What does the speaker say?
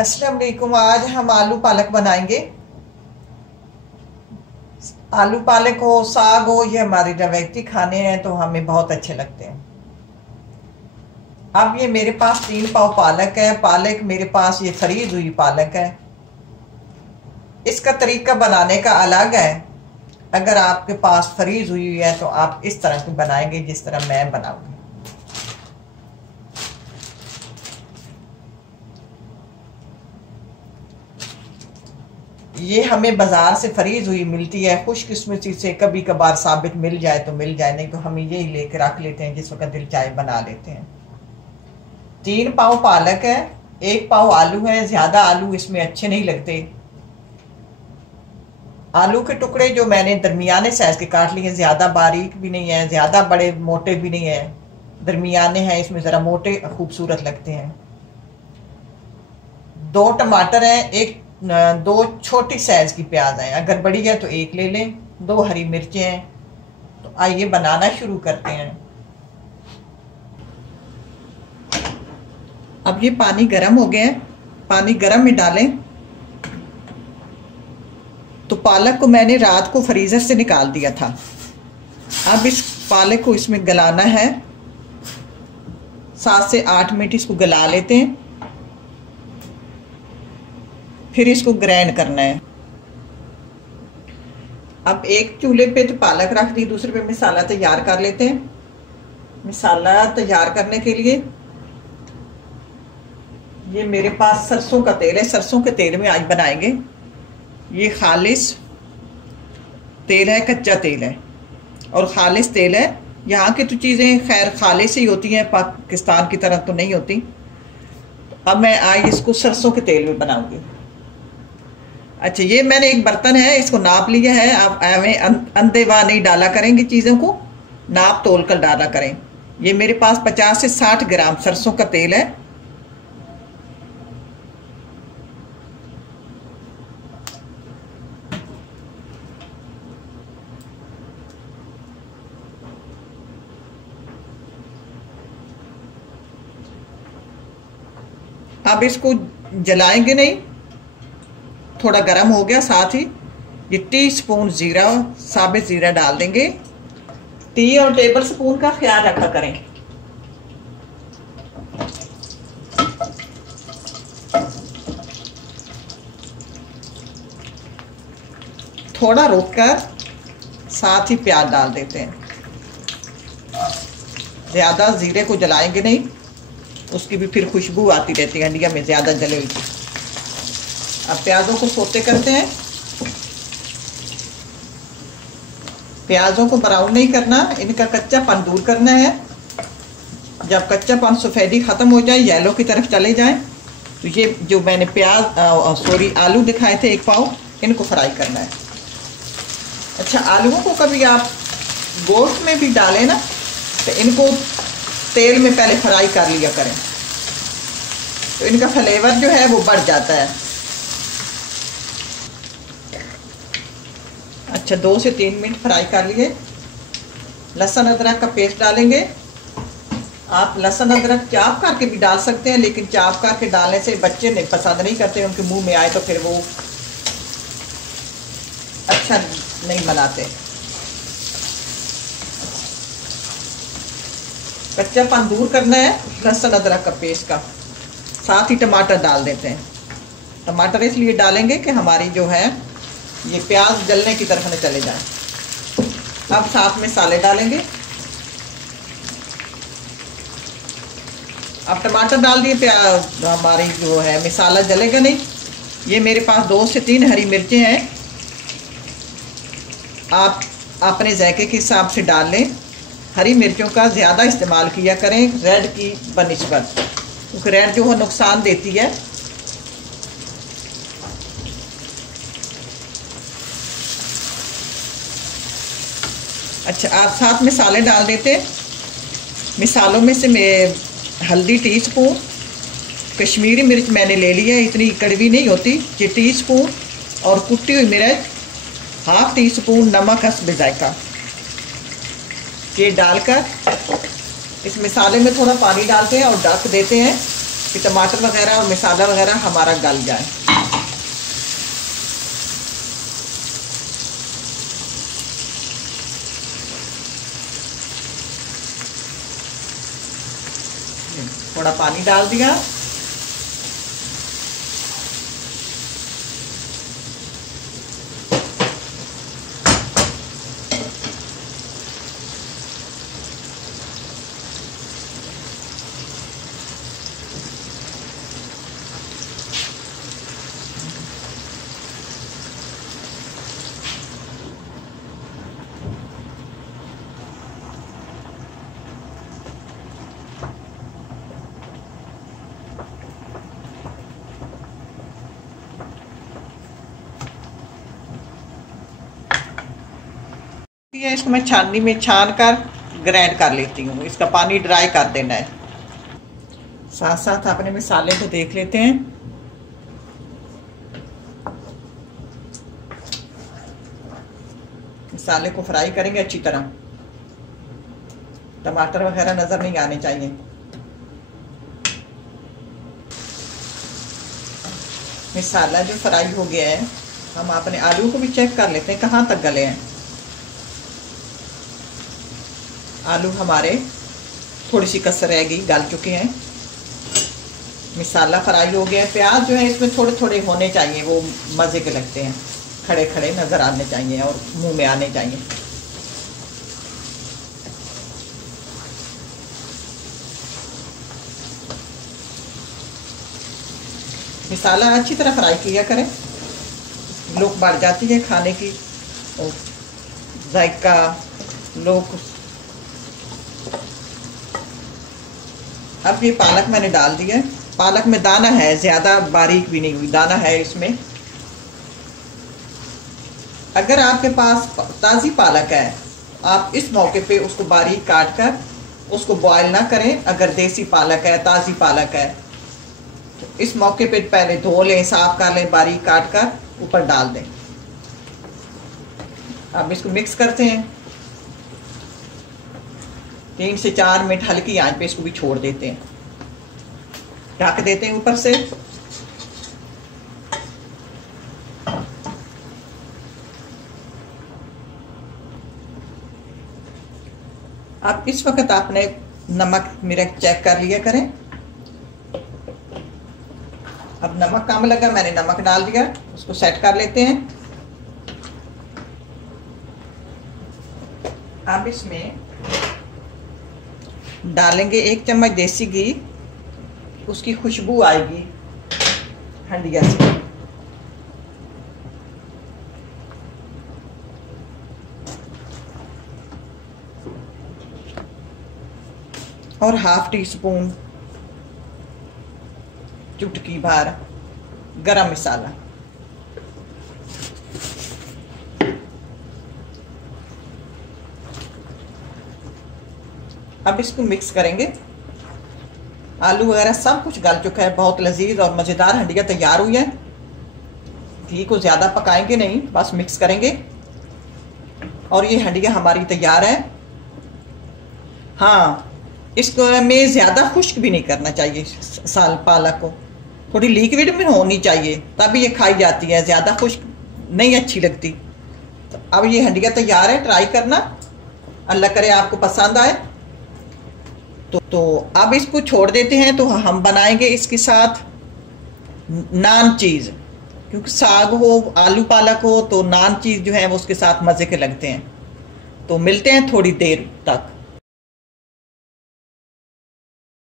अस्सलाम वालेकुम। आज हम आलू पालक बनाएंगे। आलू पालक हो, साग हो, ये हमारे रवायती खाने हैं तो हमें बहुत अच्छे लगते हैं। अब ये मेरे पास 3 पाव पालक है। पालक मेरे पास ये फ्रीज हुई पालक है। इसका तरीका बनाने का अलग है। अगर आपके पास फ्रीज हुई है तो आप इस तरह की बनाएंगे जिस तरह मैं बनाऊंगी। ये हमें बाजार से फ्रीज हुई मिलती है। खुशकिस्मती से कभी कभार साबित मिल जाए तो मिल जाए, नहीं तो हम यही लेके रख लेते हैं, जिस वक्त दिल चाय बना लेते हैं। 3 पाव पालक है, 1 पाव आलू है। ज्यादा आलू इसमें अच्छे नहीं लगते। आलू के टुकड़े जो मैंने दरमियाने साइज के काट लिए, ज्यादा बारीक भी नहीं है, ज्यादा बड़े मोटे भी नहीं है, दरमियाने हैं। इसमें जरा मोटे खूबसूरत लगते हैं। 2 टमाटर हैं, 2 छोटी साइज की प्याज है। अगर बड़ी है तो 1 ले लें। 2 हरी मिर्चें हैं। तो आइए बनाना शुरू करते हैं। अब ये पानी गर्म हो गया है। पानी गर्म में डालें तो पालक को मैंने रात को फ्रीजर से निकाल दिया था। अब इस पालक को इसमें गलाना है। 7 से 8 मिनट इसको गला लेते हैं, फिर इसको ग्राइंड करना है। अब एक चूल्हे पे तो पालक रख दी, दूसरे पे मसाला तैयार कर लेते हैं। मसाला तैयार करने के लिए ये मेरे पास सरसों का तेल है। सरसों के तेल में आज बनाएंगे। ये खालिस तेल है, कच्चा तेल है और खालिस तेल है। यहाँ की तो चीज़ें खैर खालिस ही होती हैं, पाकिस्तान की तरह तो नहीं होती। अब मैं आज इसको सरसों के तेल में बनाऊंगी। अच्छा, ये मैंने एक बर्तन है, इसको नाप लिया है। आप एवं अंधेवा नहीं डाला करेंगे, चीज़ों को नाप तोल कर डाला करें। ये मेरे पास 50 से 60 ग्राम सरसों का तेल है। अब इसको जलाएंगे नहीं, थोड़ा गर्म हो गया। साथ ही ये टीस्पून जीरा, साबित जीरा डाल देंगे। टी और टेबल स्पून का ख्याल रखा करें। थोड़ा रोककर साथ ही प्याज डाल देते हैं। ज्यादा जीरे को जलाएंगे नहीं, उसकी भी फिर खुशबू आती रहती है हंडिया में, ज्यादा जले हुई। अब प्याजों को सोते करते हैं। प्याजों को ब्राउन नहीं करना, इनका कच्चापन दूर करना है। जब कच्चापन सफेदी खत्म हो जाए, येलो की तरफ चले जाए, तो ये जो मैंने आलू दिखाए थे 1 पाव, इनको फ्राई करना है। अच्छा, आलूओं को कभी आप गोश्त में भी डालें ना, तो इनको तेल में पहले फ्राई कर लिया करें, तो इनका फ्लेवर जो है वो बढ़ जाता है। अच्छा, 2 से 3 मिनट फ्राई कर लिए। लहसुन अदरक का पेस्ट डालेंगे। आप लहसुन अदरक चाप करके भी डाल सकते हैं, लेकिन चाप करके डालने से बच्चे नहीं पसंद नहीं करते, उनके मुंह में आए तो फिर वो अच्छा नहीं बनाते। कच्चापन दूर करना है लहसुन अदरक का पेस्ट का। साथ ही टमाटर डाल देते हैं। टमाटर इसलिए डालेंगे कि हमारी जो है ये प्याज जलने की तरफ न चले जाए। अब साथ में मसाले डालेंगे। अब टमाटर डाल दिए, प्याज हमारी जो है मसाला जलेगा नहीं। ये मेरे पास 2 से 3 हरी मिर्चें हैं। आप अपने जायके के हिसाब से डाल लें। हरी मिर्चों का ज़्यादा इस्तेमाल किया करें रेड की बनिस्बत, क्योंकि रेड जो है नुकसान देती है। अच्छा, आप साथ मसाले डाल देते। मसालों में से मैं हल्दी टीस्पून, कश्मीरी मिर्च मैंने ले ली है, इतनी कड़वी नहीं होती, ये टीस्पून, और कुटी हुई मिर्च ½ टीस्पून, नमक हस्ब जायका, ये डालकर इस मसाले में थोड़ा पानी डालते हैं और ढक देते हैं कि टमाटर वगैरह और मसाला वगैरह हमारा गल जाए। थोड़ा पानी डाल दिया। इसको मैं छाननी में छान कर ग्राइंड कर लेती हूँ। इसका पानी ड्राई कर देना है। साथ साथ अपने मसाले को देख लेते हैं। मसाले को फ्राई करेंगे अच्छी तरह। टमाटर वगैरह नजर नहीं आने चाहिए। मसाला जो फ्राई हो गया है, हम अपने आलू को भी चेक कर लेते हैं कहाँ तक गले हैं। आलू हमारे थोड़ी सी कसर रहेगी, गल चुके हैं। मसाला फ्राई हो गया है। प्याज जो है इसमें थोड़े थोड़े होने चाहिए, वो मज़े के लगते हैं। खड़े खड़े नज़र आने चाहिए और मुंह में आने चाहिए। मसाला अच्छी तरह फ्राई किया करें, लोग बढ़ जाती है खाने की जायका। लोग अब ये पालक मैंने डाल दिया है। पालक में दाना है, ज़्यादा बारीक भी नहीं हुई, दाना है इसमें। अगर आपके पास ताज़ी पालक है, आप इस मौके पे उसको बारीक काट कर उसको बॉयल ना करें। अगर देसी पालक है, ताज़ी पालक है, तो इस मौके पे पहले धो लें, साफ कर लें, बारीक काट कर ऊपर डाल दें। अब इसको मिक्स करते हैं। 3 से 4 मिनट हल्की आंच पे इसको भी छोड़ देते हैं। ढक देते हैं ऊपर से। अब इस वक्त आपने नमक मिर्च चेक कर लिया करें। अब नमक कम लगा, मैंने नमक डाल दिया, उसको सेट कर लेते हैं। अब इसमें डालेंगे 1 चम्मच देसी घी। उसकी खुशबू आएगी हंडिया से। और ½ टीस्पून चुटकी भर गरम मसाला। अब इसको मिक्स करेंगे। आलू वगैरह सब कुछ गल चुका है। बहुत लजीज और मज़ेदार हंडिया तैयार हुई है। घी को ज़्यादा पकाएंगे नहीं, बस मिक्स करेंगे और ये हंडिया हमारी तैयार है। हाँ, इसको में ज़्यादा खुश्क भी नहीं करना चाहिए। साल पालक को थोड़ी लिक्विड में होनी चाहिए, तभी ये खाई जाती है। ज़्यादा खुश्क नहीं अच्छी लगती। तो अब ये हंडिया तैयार है, ट्राई करना। अल्लाह करे आपको पसंद आए। तो अब इसको छोड़ देते हैं। तो हम बनाएंगे इसके साथ नान चीज़, क्योंकि साग हो, आलू पालक हो, तो नान चीज़ जो है वो उसके साथ मज़े के लगते हैं। तो मिलते हैं थोड़ी देर तक।